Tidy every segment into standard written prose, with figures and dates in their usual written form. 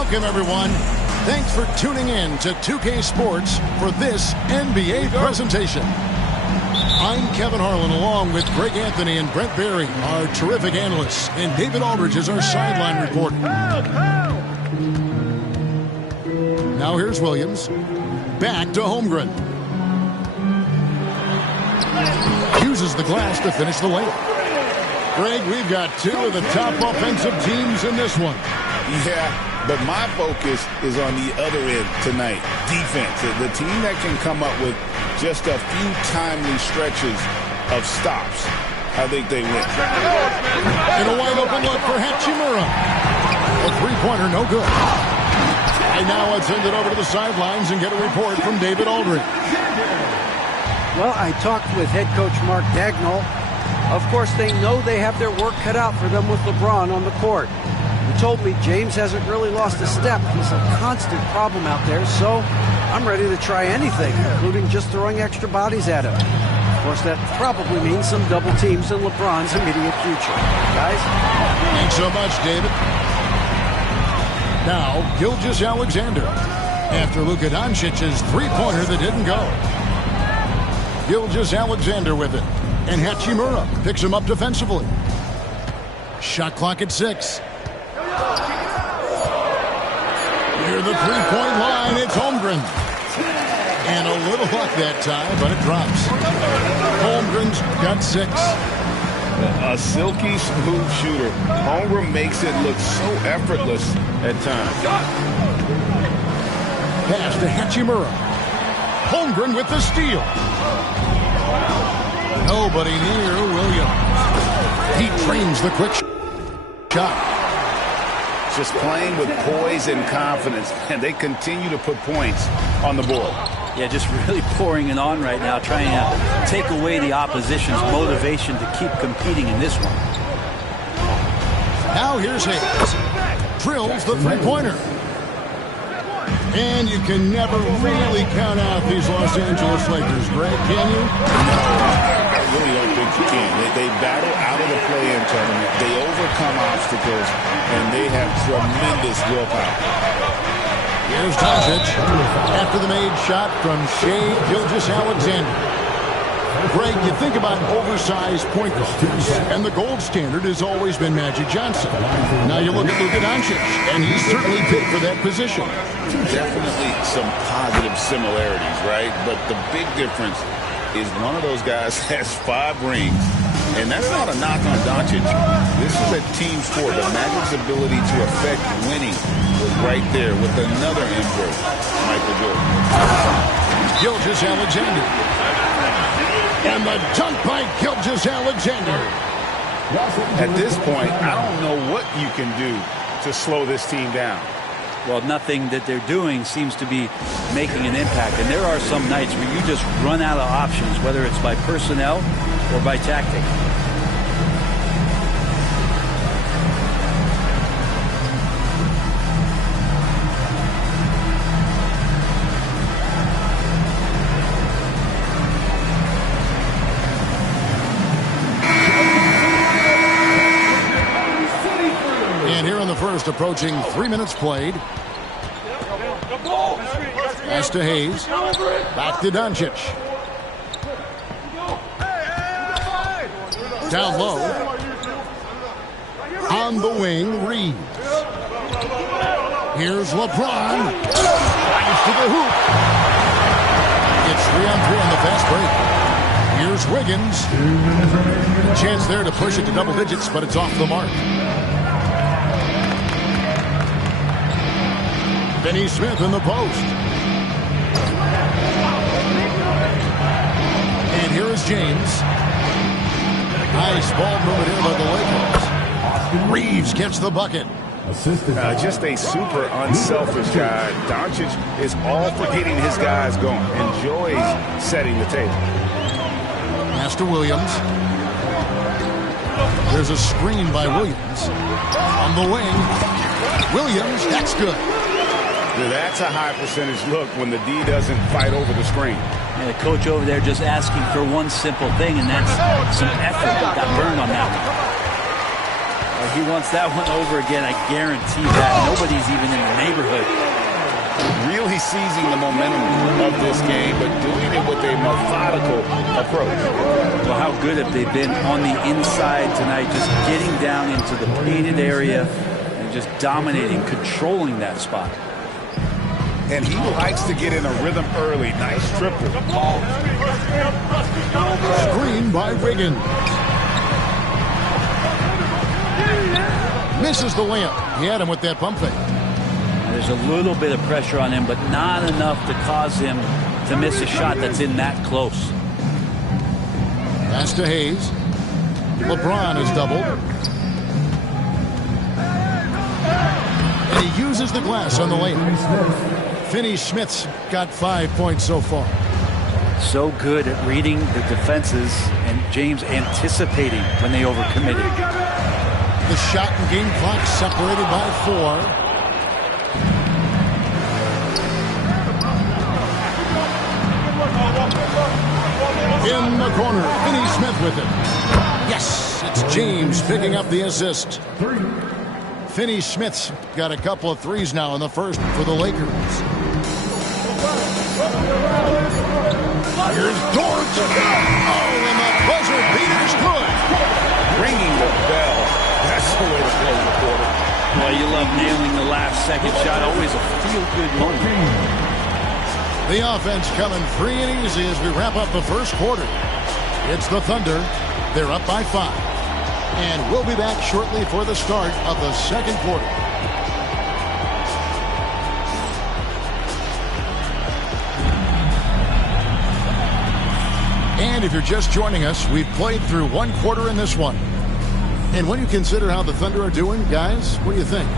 Welcome, everyone. Thanks for tuning in to 2K Sports for this NBA presentation. I'm Kevin Harlan, along with Greg Anthony and Brent Berry, our terrific analysts, and David Aldridge is our sideline reporter. Now here's Williams. Back to Holmgren. Uses the glass to finish the layup. Greg, we've got two of the top offensive teams in this one. Yeah, but my focus is on the other end tonight. Defense. The team that can come up with just a few timely stretches of stops. I think they win. And a wide open look for Hachimura. A three-pointer, no good. And now let's send it over to the sidelines and get a report from David Aldridge. Well, I talked with head coach Mark Dagnall. Of course, they know they have their work cut out for them with LeBron on the court. He told me James hasn't really lost a step. He's a constant problem out there, so I'm ready to try anything, including just throwing extra bodies at him. Of course, that probably means some double teams in LeBron's immediate future. Guys? Thanks so much, David. Now, Gilgeous-Alexander. After Luka Doncic's three-pointer that didn't go. Gilgeous-Alexander with it. And Hachimura picks him up defensively. Shot clock at 6. Near the three-point line, it's Holmgren. And a little luck that time, but it drops. Holmgren's got 6. A silky smooth shooter. Holmgren makes it look so effortless at times. Pass to Hachimura. Holmgren with the steal. Nobody near Williams. He trains the quick shot. Just playing with poise and confidence, and they continue to put points on the board. Yeah, just really pouring it on right now, trying to take away the opposition's motivation to keep competing in this one. Now here's Hayes. Drills the three-pointer. And you can never really count out these Los Angeles Lakers, Greg, can you? I really don't think you can. They battle out of the play-in tournament. They overcome obstacles, and they have tremendous willpower. Here's Doncic after the made shot from Shai Gilgeous-Alexander. Greg, you think about oversized point guards, and the gold standard has always been Magic Johnson. Now you look at Luka Doncic, and he's certainly fit for that position. Definitely some positive similarities, right? But the big difference is one of those guys has 5 rings, and that's not a knock on Doncic. This is a team sport. The Magic's ability to affect winning was right there with another invert, Michael Jordan. Gilgeous-Alexander. And the dunk by Gilgeous-Alexander. At this point, I don't know what you can do to slow this team down. Well, nothing that they're doing seems to be making an impact. And there are some nights where you just run out of options, whether it's by personnel or by tactic. Approaching 3 minutes played. Pass to Hayes. Back to Doncic. Down low. On the wing, Reeves. Here's LeBron. Drives to the hoop. It's 3-on-3 on the fast break. Here's Wiggins. A chance there to push it to double digits, but it's off the mark. Benny Smith in the post. And here is James. Nice ball movement here by the Lakers. Reeves gets the bucket. Just a super unselfish guy. Doncic is all for getting his guys going. Enjoys setting the table. Pass to Williams. There's a screen by Williams. On the wing. Williams, that's good. That's a high percentage look when the D doesn't fight over the screen. And the coach over there just asking for one simple thing, and that's some effort. Got burned on that one. He wants that one over again. I guarantee that. Nobody's even in the neighborhood. Really seizing the momentum of this game, but doing it with a methodical approach. Well, how good have they been on the inside tonight, just getting down into the painted area and just dominating, controlling that spot. And he likes to get in a rhythm early. Nice triple. Screen by Reagan. Misses the layup. He had him with that pump fake. There's a little bit of pressure on him, but not enough to cause him to miss a shot that's in that close. Pass to Hayes. LeBron is doubled. And he uses the glass on the layup. Finney-Smith's got 5 points so far. So good at reading the defenses, and James anticipating when they overcommitted. The shot and game clock separated by 4. In the corner, Finney-Smith with it. Yes, it's James picking up the assist. Finney-Smith's got a couple of threes now in the first for the Lakers. Here's Dort. Oh, and the buzzer beater's good. Ringing the bell. That's the way to close the quarter. Well, you love nailing the last second shot. Always a feel-good moment. The offense coming free and easy as we wrap up the first quarter. It's the Thunder. They're up by 5. And we'll be back shortly for the start of the second quarter. And if you're just joining us, we've played through one quarter in this one. And when you consider how the Thunder are doing, guys, what do you think?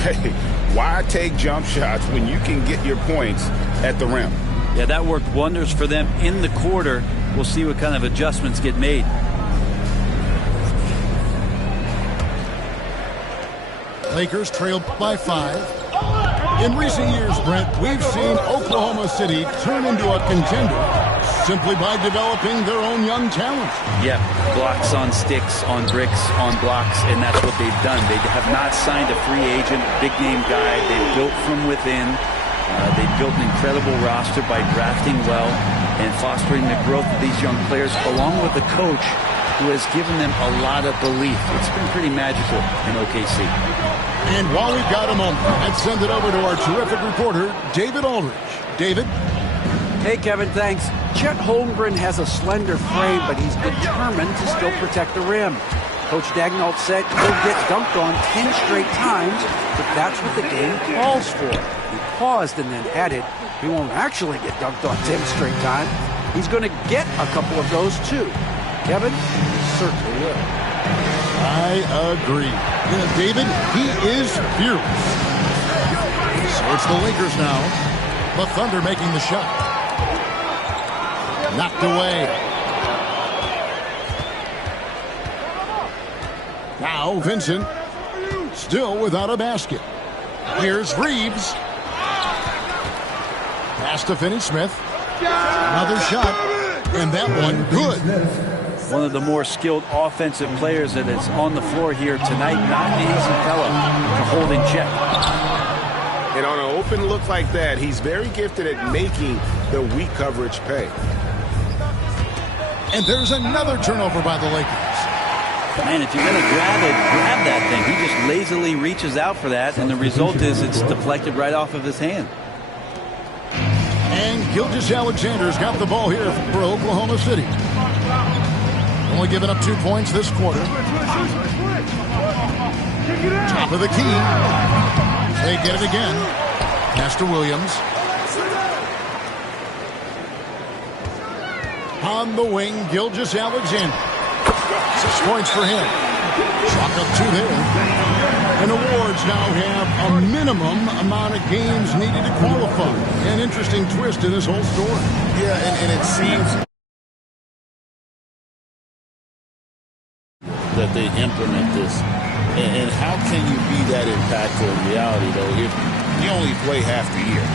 Hey, why take jump shots when you can get your points at the rim? Yeah, that worked wonders for them in the quarter. We'll see what kind of adjustments get made. Lakers trailed by 5. In recent years, Brent, we've seen Oklahoma City turn into a contender simply by developing their own young talent. Yep, blocks on sticks, on bricks, on blocks, and that's what they've done. They have not signed a free agent, big-name guy. They've built from within. They've built an incredible roster by drafting well and fostering the growth of these young players, along with a coach who has given them a lot of belief. It's been pretty magical in OKC. And while we've got a moment, let's send it over to our terrific reporter, David Aldridge. David? Hey, Kevin, thanks. Chet Holmgren has a slender frame, but he's determined to still protect the rim. Coach Daigneault said he'll get dunked on 10 straight times, but that's what the game calls for. He paused and then added, he won't actually get dunked on 10 straight times. He's going to get a couple of those, too. Kevin, he certainly will. I agree. Yeah, David, he is fearless. So it's the Lakers now. The Thunder making the shot. Knocked away. Now Vincent, still without a basket. Here's Reeves. Pass to Finney-Smith. Another shot, and that one good. One of the more skilled offensive players that is on the floor here tonight. Not an easy fellow to hold in check. And on an open look like that, he's very gifted at making the weak coverage pay. And there's another turnover by the Lakers. Man, if you're going to grab it, grab that thing. He just lazily reaches out for that, and the result is it's deflected right off of his hand. And Gilgeous-Alexander's got the ball here for Oklahoma City. Only giving up 2 points this quarter. Top of the key. They get it again. Pass to Williams. On the wing, Gilgeous-Alexander. 6 points for him. Chalk up 2 there. And awards now have a minimum amount of games needed to qualify. An interesting twist in this whole story. Yeah, and it seems that they implement this. And how can you be that impactful in reality, though, if you only play half the year?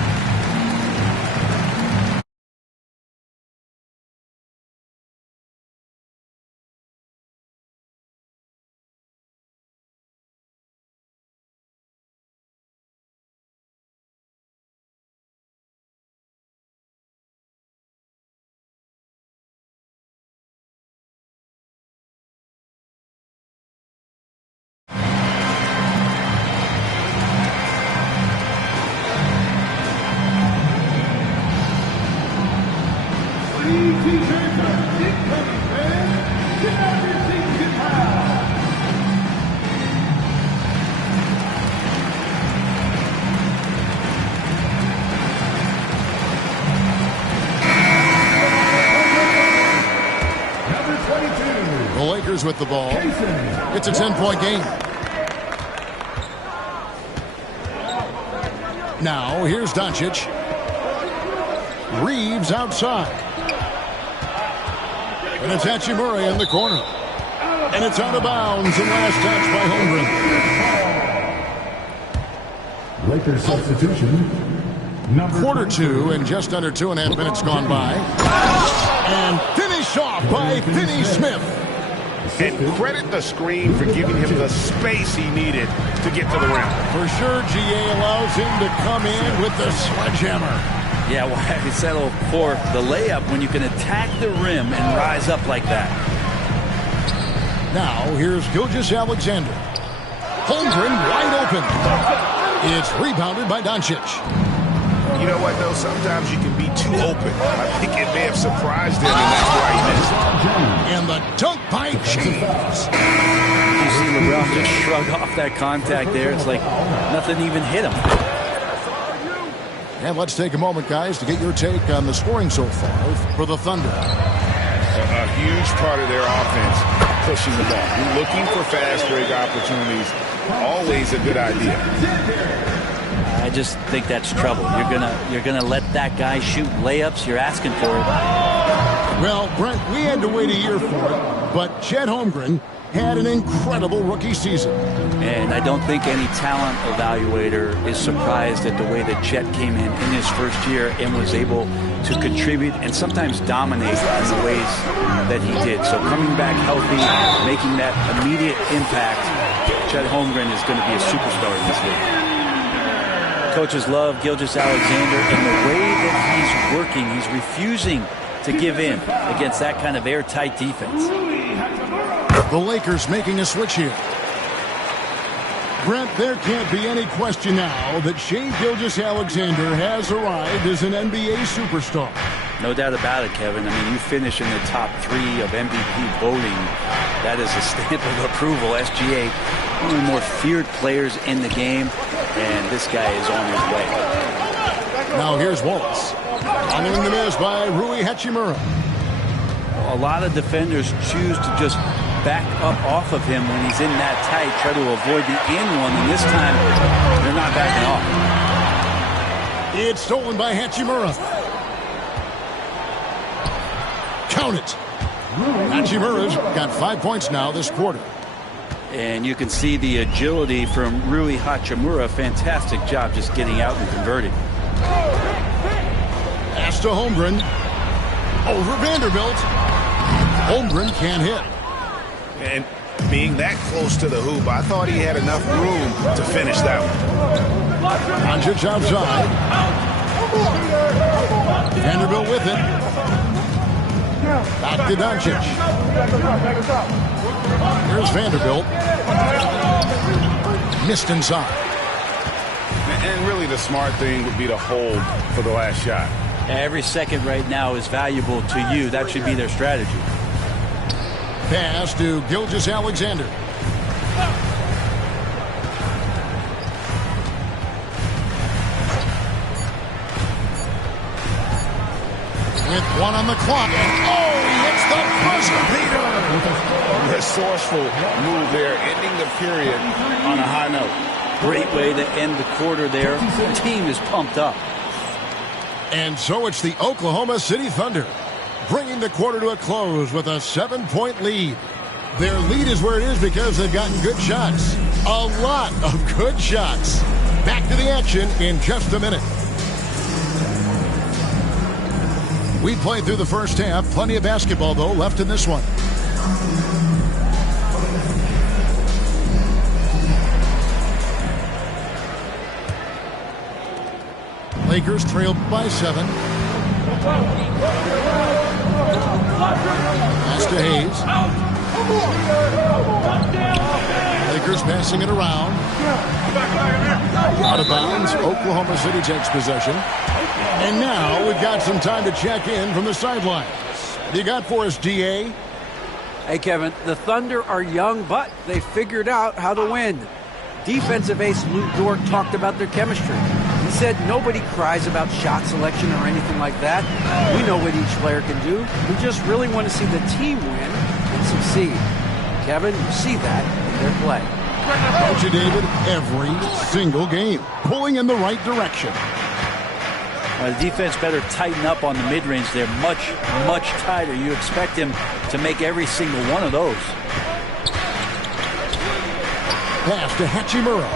The Lakers with the ball. It's a 10-point game. Now, here's Doncic. Reeves outside. And it's Hachimura in the corner. And it's out of bounds, and last touch by Holmgren. Lakers substitution. Quarter two, and just under 2.5 minutes gone by. And finished off by Finney Smith. And credit the screen for giving him the space he needed to get to the rim. For sure, GA allows him to come in with the sledgehammer. Yeah, why have you settle for the layup when you can attack the rim and rise up like that? Now, here's Gilgeous-Alexander. Holmgren wide open. It's rebounded by Doncic. You know what, though? Sometimes you can be too open. I think it may have surprised him, and that's why he missed. And the dunk by James. You see LeBron just shrug off that contact there. It's like nothing even hit him. And let's take a moment, guys, to get your take on the scoring so far for the Thunder. A huge part of their offense, pushing the ball. Looking for fast break opportunities, always a good idea. I just think that's trouble. You're gonna let that guy shoot layups. You're asking for it. Well, Brent, we had to wait a year for it, but Chet Holmgren had an incredible rookie season. And I don't think any talent evaluator is surprised at the way that Chet came in his first year and was able to contribute and sometimes dominate in the ways that he did. So coming back healthy, making that immediate impact, Chet Holmgren is going to be a superstar in this league. Coaches love Gilgeous-Alexander and the way that he's working. He's refusing to give in against that kind of airtight defense. The Lakers making a switch here. Brent, there can't be any question now that Shai Gilgeous-Alexander has arrived as an NBA superstar. No doubt about it, Kevin. I mean, you finish in the top 3 of MVP voting. That is a stamp of approval. SGA, one of the more feared players in the game, and this guy is on his way. Now here's Wallace. Following the miss by Rui Hachimura. A lot of defenders choose to just back up off of him when he's in that tight, try to avoid the in one, and this time they're not backing off. It's stolen by Hachimura. Count it. Hachimura's got 5 points now this quarter. And you can see the agility from Rui Hachimura. Fantastic job just getting out and converting. Pass to Holmgren. Over Vanderbilt. Holmgren can't hit. And being that close to the hoop, I thought he had enough room to finish that one. Doncic outside. Vanderbilt with it. Back to Doncic. Here's Vanderbilt. Missed inside. And really the smart thing would be to hold for the last shot. Every second right now is valuable to you. That should be their strategy. Pass to Gilgeous-Alexander. With 1 on the clock. And he hits the buzzer beater. Resourceful move there, ending the period on a high note. Great way to end the quarter there. The team is pumped up. And so it's the Oklahoma City Thunder, bringing the quarter to a close with a 7-point lead. Their lead is where it is because they've gotten good shots. A lot of good shots. Back to the action in just a minute. We played through the first half. Plenty of basketball, though, left in this one. Lakers trailed by 7. Pass to Hayes. Lakers passing it around. Out of bounds. Oklahoma City takes possession. And now we've got some time to check in from the sidelines. What you got for us, DA? Hey, Kevin, the Thunder are young, but they figured out how to win. Defensive ace Lou Dort talked about their chemistry. He said nobody cries about shot selection or anything like that. We know what each player can do. We just really want to see the team win and succeed. Kevin, you see that in their play. Don't you, David? Every single game, pulling in the right direction. The defense better tighten up on the mid-range. They're much, much tighter. You expect him to make every single one of those. Pass to Hachimura.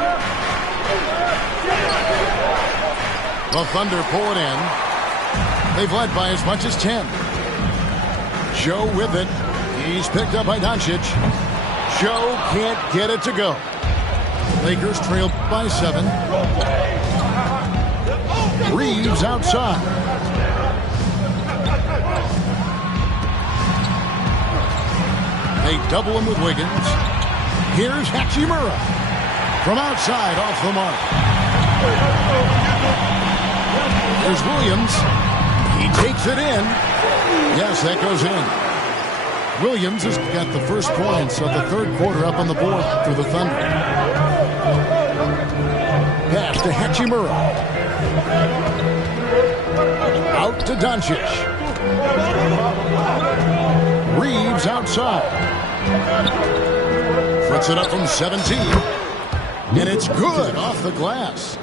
The Thunder pull it in. They've led by as much as 10. Joe with it. He's picked up by Doncic. Joe can't get it to go. Lakers trail by 7. Reeves outside. They double him with Wiggins. Here's Hachimura. From outside, off the mark. There's Williams. He takes it in. Yes, that goes in. Williams has got the first points of the third quarter up on the board for the Thunder. Pass to Hachimura. Out to Doncic. Reeves outside. Puts it up from 17. And it's good off the glass.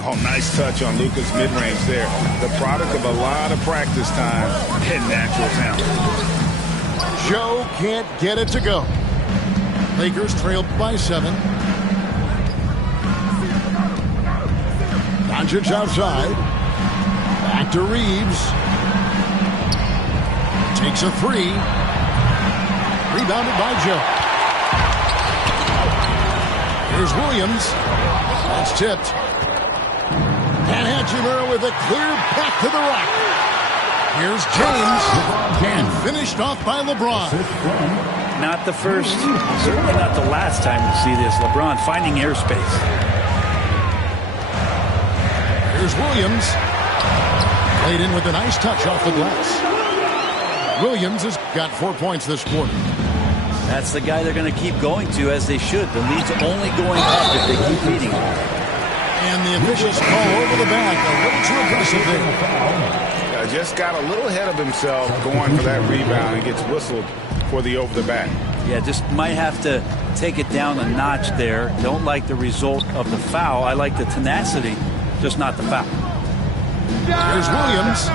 Oh, nice touch on Luka's mid-range there. The product of a lot of practice time and natural talent. Joe can't get it to go. Lakers trail by 7. Doncic outside. Back to Reeves. Takes a 3. Rebounded by Joe. Here's Williams. That's tipped. And Hachimura with a clear path to the rack. Here's James. And finished off by LeBron. Not the first, certainly not the last time we see this. LeBron finding airspace. Here's Williams. Played in with a nice touch off the glass. Williams has got 4 points this quarter. That's the guy they're going to keep going to, as they should. The lead's only going up if they keep leading. And the officials call over the back. A little too aggressive there. Just got a little ahead of himself going for that rebound and gets whistled for the over the back. Yeah, just might have to take it down a notch there. Don't like the result of the foul. I like the tenacity, just not the foul. Here's Williams.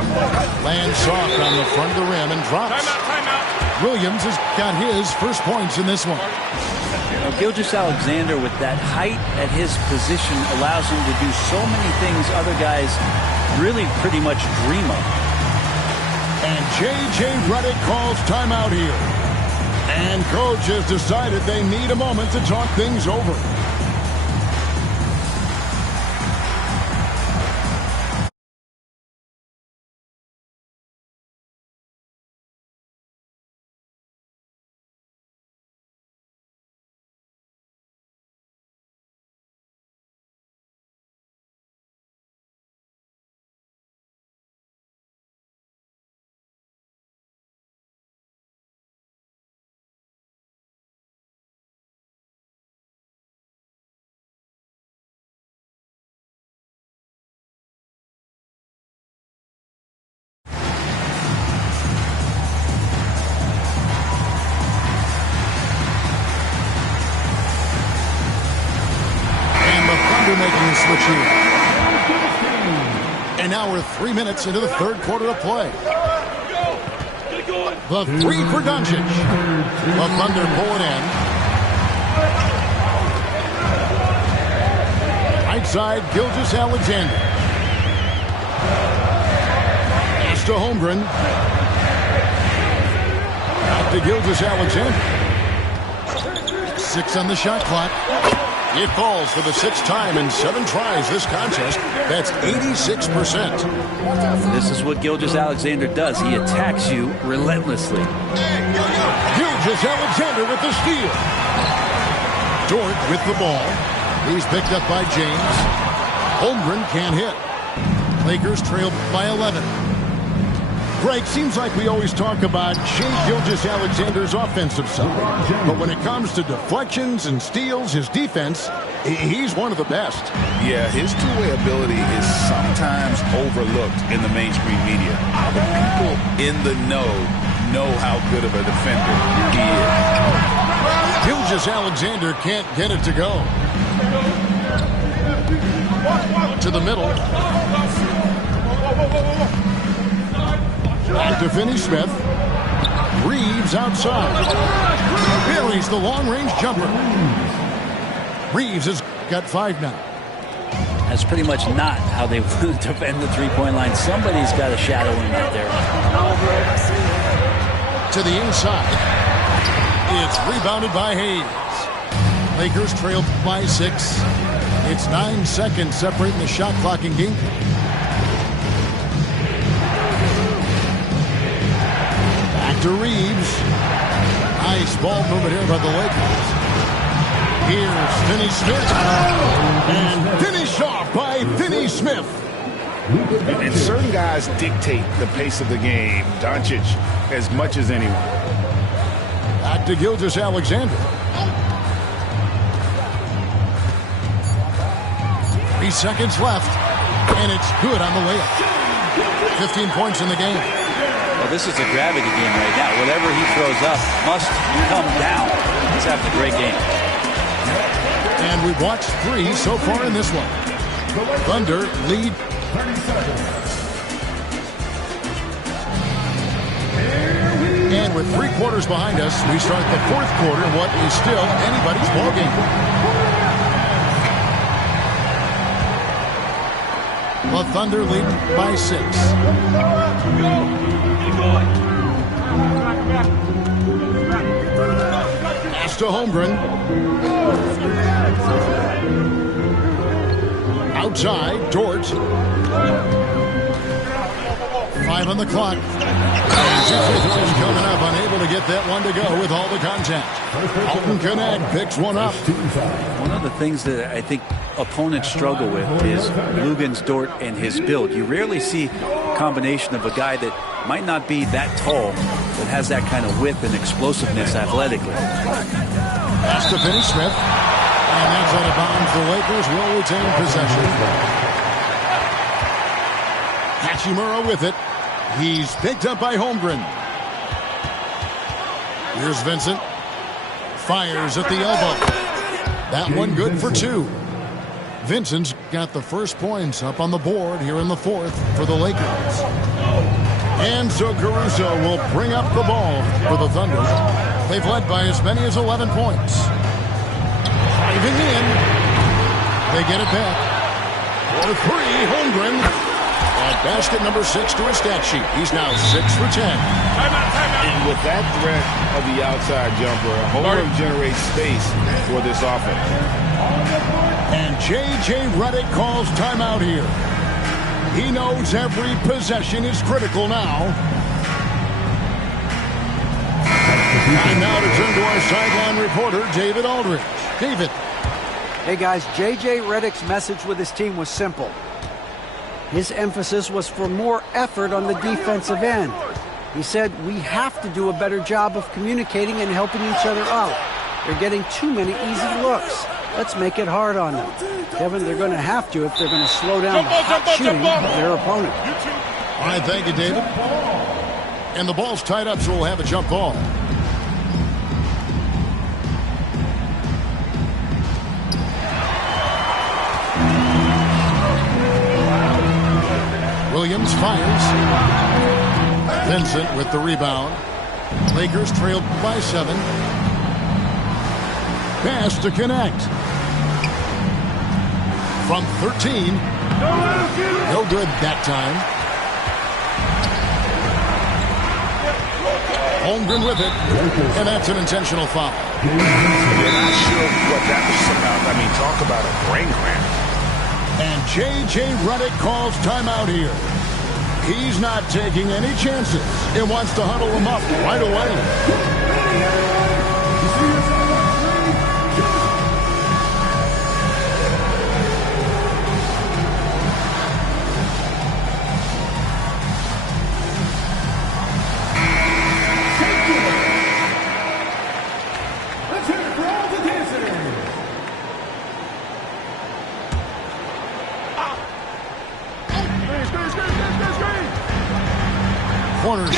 Lands soft on the front of the rim and drops. Williams has got his first points in this one. Gilgeous-Alexander, with that height at his position, allows him to do so many things other guys really pretty much dream of. And J.J. Redick calls timeout here. And coach has decided they need a moment to talk things over. Making a switch here. And now we're 3 minutes into the third quarter of play. The 3 for Doncic. The Thunder pull it in. Right side, Gilgeous-Alexander. Pass to Holmgren. Back to Gilgeous-Alexander. 6 on the shot clock. It falls for the 6th time in 7 tries this contest. That's 86%. This is what Gilgeous-Alexander does. He attacks you relentlessly. Gilgeous-Alexander with the steal. Dort with the ball. He's picked up by James. Holmgren can't hit. Lakers trail by 11. Greg, seems like we always talk about Shai Gilgeous-Alexander's offensive side. But when it comes to deflections and steals, his defense, he's one of the best. Yeah, his two-way ability is sometimes overlooked in the mainstream media. The people in the know how good of a defender he is. Gilgeous-Alexander can't get it to go. To the middle. Back to Finney-Smith. Reeves outside. Buries the long-range jumper. Reeves has got 5 now. That's pretty much not how they defend the three-point line. Somebody's got to shadow him out there. To the inside. It's rebounded by Hayes. Lakers trail by 6. It's 9 seconds separating the shot clock and game. Back to Reeves. Nice ball movement here by the Lakers. Here's Finney-Smith. And finished off by Finney-Smith. And certain guys dictate the pace of the game. Doncic as much as anyone. Back to Gilgeous-Alexander. 3 seconds left. And it's good on the layup. 15 points in the game. Well, this is a gravity game right now. Whatever he throws up must come down. He's having a great game. And we've watched 3 so far in this one. Thunder lead. 30 seconds. And with 3 quarters behind us, we start the 4th quarter, what is still anybody's ballgame. The Thunder lead by 6. Pass to Holmgren. Outside, Dort. 5 on the clock. And 2 free throws coming up, unable to get that one to go with all the contact. Alton Connect picks one up. One of the things that I think opponents struggle with is Lugan's Dort and his build. You rarely see a combination of a guy that might not be that tall, but has that kind of width and explosiveness athletically. Pass to Finney-Smith. And that's out of bounds. The Lakers will retain possession. Hachimura with it. He's picked up by Holmgren. Here's Vincent. Fires at the elbow. That one good for 2. Vincent's got the first points up on the board here in the 4th for the Lakers. And so Caruso will bring up the ball for the Thunder. They've led by as many as 11 points. Driving in. They get it back. For 3, Holmgren. At basket number 6 to his stat sheet. He's now 6 for 10. And with that threat of the outside jumper, Holmgren generates space for this offense. And J.J. Redick calls timeout here. He knows every possession is critical now. And now to turn to our sideline reporter, David Aldridge. David. Hey, guys, J.J. Redick's message with his team was simple. His emphasis was for more effort on the defensive end. He said, we have to do a better job of communicating and helping each other out. They're getting too many easy looks. Let's make it hard on them. Kevin, they're going to have to if they're going to slow down the hot shooting of their opponent. All right, thank you, David. And the ball's tied up, so we'll have a jump ball. Williams fires. Vincent with the rebound. Lakers trailed by 7. Pass to Connect. From 13. No good that time. Holmgren with it. And that's an intentional foul. You're not sure what that was about. I mean, talk about a brain cramp. And J.J. Redick calls timeout here. He's not taking any chances. He wants to huddle him up right away.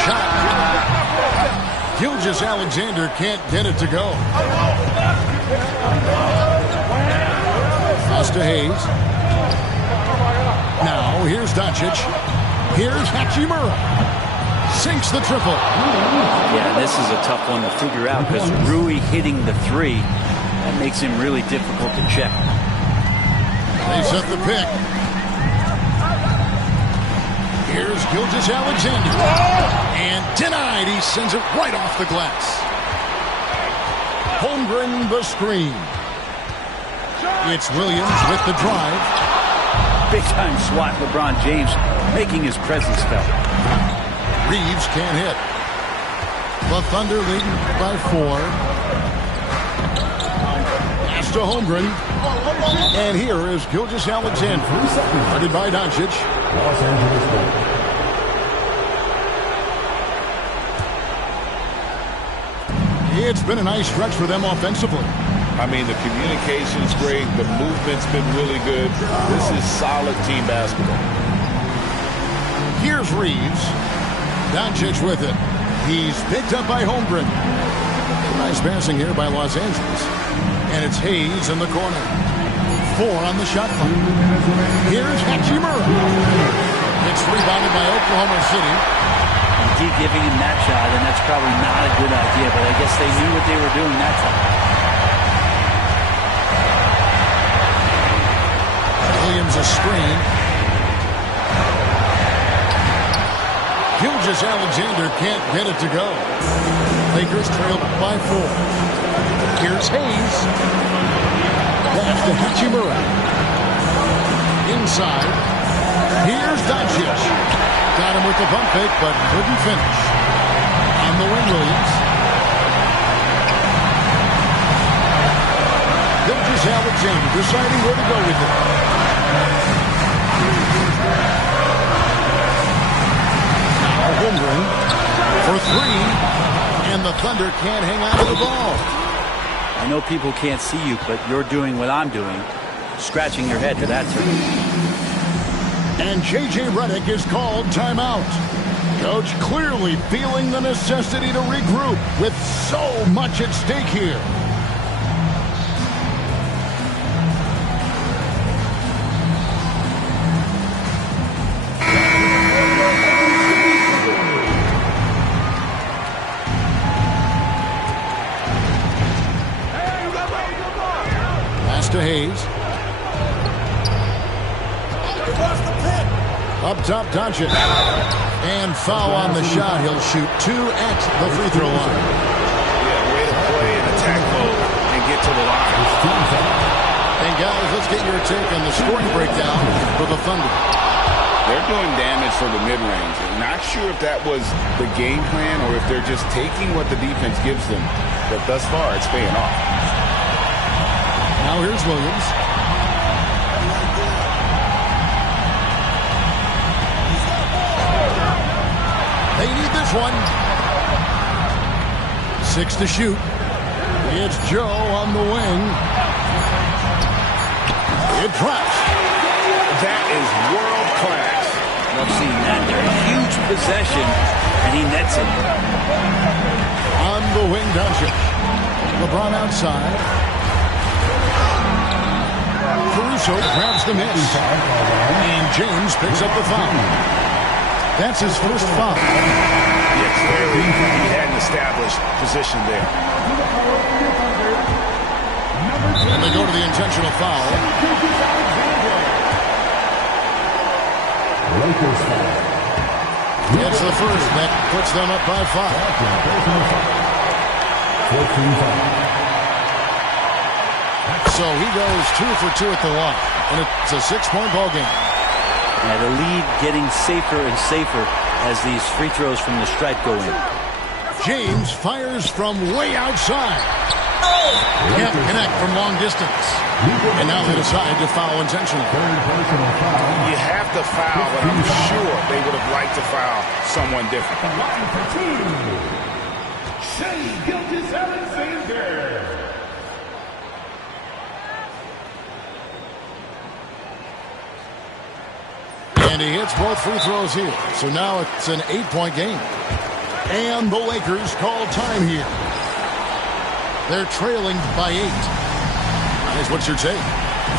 shot. Gilgeous Alexander can't get it to go. Pass to Hayes. Now, here's Doncic. Here's Hachimura. Sinks the triple. Yeah, this is a tough one to figure out because Rui hitting the three, that makes him really difficult to check. They set the pick. Here's Gilgeous Alexander. And denied. He sends it right off the glass. Holmgren the screen. It's Williams with the drive. Big-time swat, LeBron James making his presence felt. Reeves can't hit. The Thunder leading by 4. Pass to Holmgren. And here is Gilgeous Alexander. Guarded by Doncic. Los Angeles Lakers. It's been a nice stretch for them offensively. I mean, the communication's great. The movement's been really good. This is solid team basketball. Here's Reeves. Doncic with it. He's picked up by Holmgren. Nice passing here by Los Angeles. And it's Hayes in the corner. 4 on the shot clock. Here's Hachimura. It's rebounded by Oklahoma City. D giving him that shot, and that's probably not a good idea, but I guess they knew what they were doing that time. Williams a screen. Gilgeous Alexander can't get it to go. Lakers trail by 4. Here's Hayes. Pass to Hachimura. Inside. Here's Doncic. Got him with the bump fake, but couldn't finish. On the wing, Williams. Gilgeous Alexander deciding where to go with it. Now Holmgren for 3. And the Thunder can't hang on to the ball. I know people can't see you, but you're doing what I'm doing. Scratching your head to that term. And J.J. Redick is called timeout. Coach clearly feeling the necessity to regroup with so much at stake here. Pass to Hayes. Up top, Doncic. And foul on the shot. He'll shoot 2 at the free throw line. Yeah, way to play in attack mode and get to the line. And guys, let's get your take on the scoring breakdown for the Thunder. They're doing damage for the mid-range. Not sure if that was the game plan or if they're just taking what the defense gives them. But thus far, it's paying off. Now here's Williams. They need this one. 6 to shoot. It's Joe on the wing. It drops. That is world class. Love seeing that. They're a huge possession, and he nets it. On the wing, Doncic. LeBron outside. Caruso grabs the miss. And James picks up the foul. That's his first foul. Yeah, clearly he had an established position there. And they go to the intentional foul. Lakers foul. It's the first that puts them up by 5. 14 foul. So he goes 2 for 2 at the line. And it's a 6-point ball game. Yeah, the lead getting safer and safer as these free throws from the stripe go in. James fires from way outside. Can't connect from long distance. And now they decide to foul intentionally. You have to foul, but I'm sure they would have liked to foul someone different. Gilgeous Alexander. And he hits both free throws here. So now it's an 8-point game. And the Lakers call time here. They're trailing by 8. Guys, what's your take?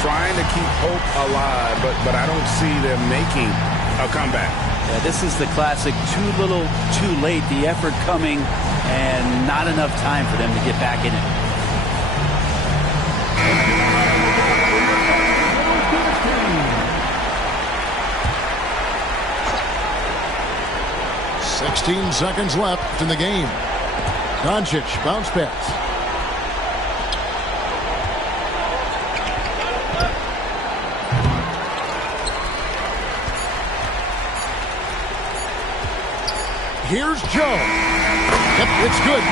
Trying to keep hope alive, but I don't see them making a comeback. Yeah, this is the classic too little, too late. The effort coming and not enough time for them to get back in it. "16 seconds left in the game. Doncic, bounce pass. Here's Joe. Yep, it's good.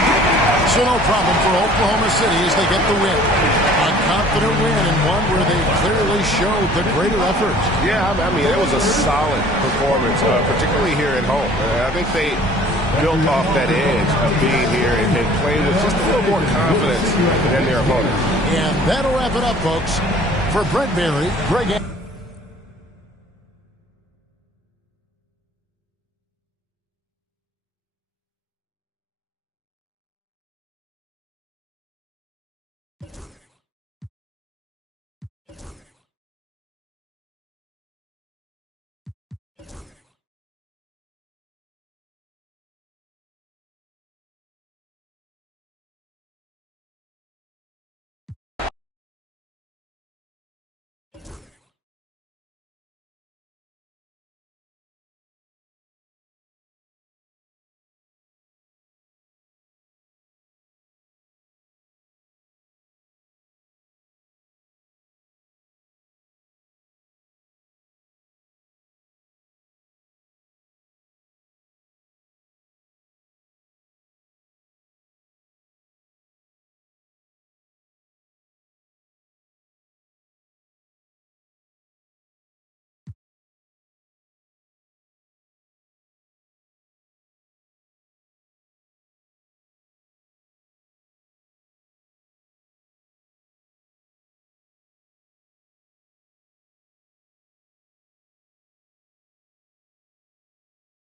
So no problem for Oklahoma City as they get the win. A confident win and one where they clearly showed the greater effort. Yeah, I mean, it was a solid performance, particularly here at home. I think they built off that edge of being here and played with just a little more confidence than their opponents. And that'll wrap it up, folks. For Brent Berry, Greg